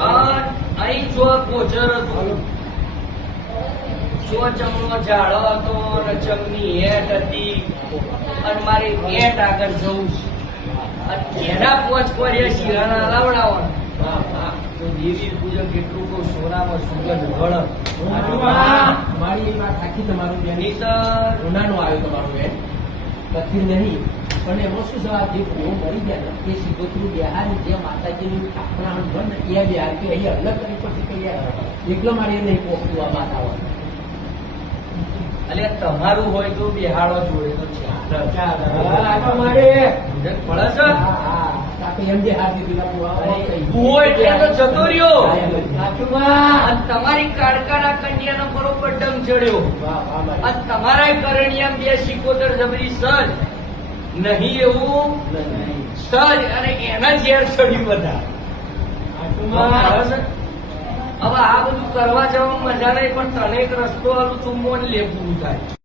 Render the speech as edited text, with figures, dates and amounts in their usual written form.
અહીં જો ગોચર હતું, જો ચમનો ઝાડો હતો અને ચમની હેઠ હતી અને મારી હેઠ આગળ જવું છે અને ઘેરા પોચ કર્યા શિરાના લાવડાવવાના તો દેવી પૂજન કેટલું કહું સોનામાં સુગંધ ગળત મારી વાત આખી તમારું બેન નહીતર ઉનાળો આવ્યો તમારું બેન કથિર નહીં પણ એમાં શું સવાલ જે ભૂવો મરી ગયા ને એ સિગોતરું બિહારની જે માતાજીનું સ્થાપના હોય ને એ બિહાર કે અહીં અલગ કરી પછી કઈ એકલો મારી નહીં પોખતું આ માતાઓ એટલે તમારું હોય તો બિહાડો જોડે તો તમારી કાળકાના કન્યાનો બરોબર ડંગ ચડ્યો અને તમારા કરણિયા બે સિકોતર જબરી સજ નહીં એવું સજ અને એના ઝેર ચડ્યું બધા. હવે આ બધું કરવા જવામાં મજા નહીં પણ તને એક રસ્તો હાલું ચુમ્મો ને લે પૂરું થાય.